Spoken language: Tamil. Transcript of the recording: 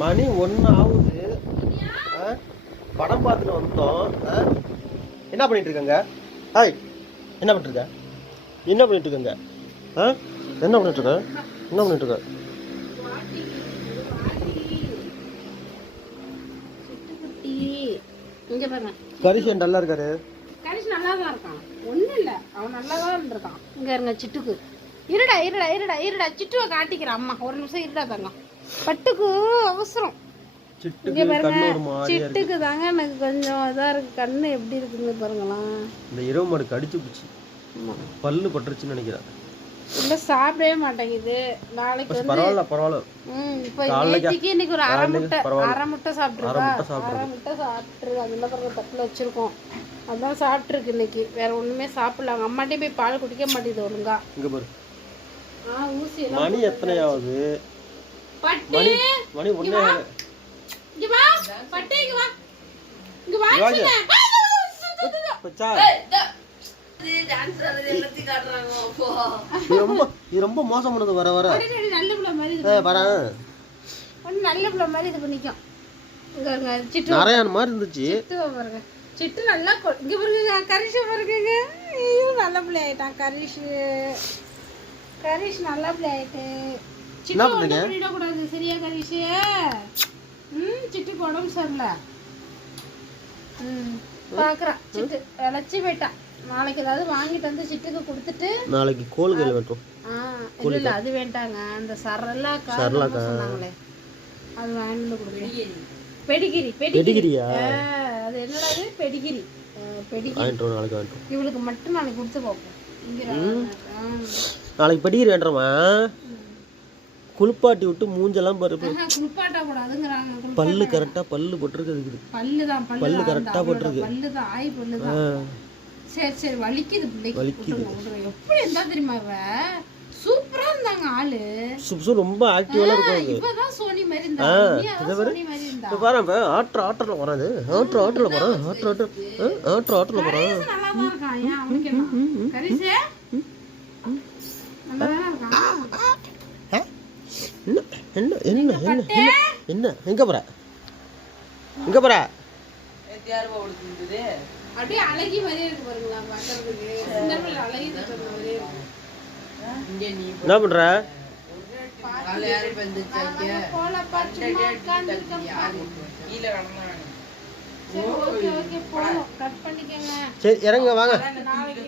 மணி 1 ஆகுது. படம் பார்த்துட்டு வந்தோம். என்ன பண்ணிட்டு இருக்கங்க? ஹாய், என்ன பண்ணிட்டு இருக்க? என்ன பண்ணிட்டு இருக்கங்க? என்ன பண்ணிட்டு இருக்க? என்ன பண்ணிட்டு இருக்க? கரிஷன் நல்லா இருக்காரு. கரிஷ் நல்லா தான் இருக்கான், ஒன்றும் இல்லை, அவன் நல்லா தான் இருக்கான். இங்கே இருங்க சிட்டுக்கு. இருடா இருடா இருடா இருடா, சிட்டுவை காட்டிக்கிறேன் அம்மா, ஒரு நிமிஷம் இருடா தாங்க. பட்டுக்கு அவசரம். இங்கே பாருங்க, சிட்டுக்கு தாங்க எனக்கு கொஞ்சம் இதாக இருக்கு. கண்ணு எப்படி இருக்குங்க பாருங்களாம். இந்த இரவு மாடு கடிச்சு பிடிச்சி பல்லு பட்டுருச்சுன்னு நினைக்கிறேன். இல்லை சாப்பிடவே மாட்டேங்குது. நாளைக்கு வந்து பரவாயில்ல. இப்போ நேற்றுக்கு இன்னைக்கு ஒரு அரை முட்டை சாப்பிட்ருக்கா. அரை முட்டை சாப்பிட்ருக்கு. அதெல்லாம் பாருங்க தட்டில் வச்சுருக்கோம், அதான் சாப்பிட்ருக்கு இன்னைக்கு. வேற ஒன்றுமே சாப்பிடல. அவங்க அம்மாட்டே போய் பால் குடிக்க மாட்டேங்குது ஒழுங்கா. இங்கே பாரு, ஊசி மணி எத்தனை ஆகுது? மணி 1 ஆகுது. இங்க வா பட்டு, இங்க வா, இங்க வா. இது ரொம்ப மோசம் பண்ணது. வர நல்ல பிள்ளை மாதிரி நல்ல பிள்ளை மாதிரி இது பண்ணிக்கும். இங்க இருங்க, சிட்டு நாராயண மாதிரி இருந்துச்சு. சிட்டு பாருங்க, சிட்டு நல்லா இங்க பாருங்க. கரிஷ் பாருங்க, ஐயோ நல்ல பிள்ளை ஆயிட்டான் கரிஷ். கரிஷ் நல்ல பிள்ளை ஆயிட்டு. சிட்டு பண்ணிடக்கூடாது சரியா கரிஷ்? சிட்டுக்கு உடம்பு சரியில்லை. பாக்குறான் சிட்டு இழைச்சி போயிட்டான். நாளைக்கு ஏதாவது வாங்கிட்டு வந்து சிட்டுக்கு கொடுத்துட்டு நாளைக்கு கோல்கள் வெட்டும். இல்ல அது வேண்டாங்க, அந்த சரலாக்கா சொன்னாங்களே அது வாங்கிட்டு கொடுங்க. பெடிகிரியா? அது என்னடா அது? பெடிகிரி. இவளுக்கு மட்டும் நாளைக்கு கொடுத்து பார்ப்போம். நாளைக்கு பெடிகிரி வேண்டாமா? குளிப்பாட்டி விட்டு மூஞ்செல்லாம் பாரு. குளிப்பாட்ட கூடாதுங்கறாங்க. பல்லு கரெக்டா பல்லு போட்டுருக்கு. பல்லு கரெக்டா போட்டுருக்கு. பல்லுதான் ஆய் பல்லுதான். சரி வலிக்குது பிள்ளைக்கு. எப்படி இருந்தா தெரியுமா இவ? சூப்பரா இருந்தாங்க ஆளு. சூப்பர், ரொம்ப ஆக்டிவா இருக்காங்க. இப்பதான் சோனி மாதிரி இருந்தாங்க. சோனி மாதிரி இருந்தா. பாருங்க, ஆட்டர்ல வராது. ஆட்டர்ல போறான். ஆட்டர்ல போறான். நல்லா தான் இருக்கான். ஏன் அவனுக்கு என்ன? கரிசே நல்லா தான் இருக்கான். என்ன எங்க போற? அப்படியே அழகி மாதிரியே இருக்கு பாருங்களா பாக்குறதுக்கு. சின்னப்பிள்ளை அழகி மாதிரியே இருக்கு. என்ன பண்ற? சரி இறங்க வாங்க.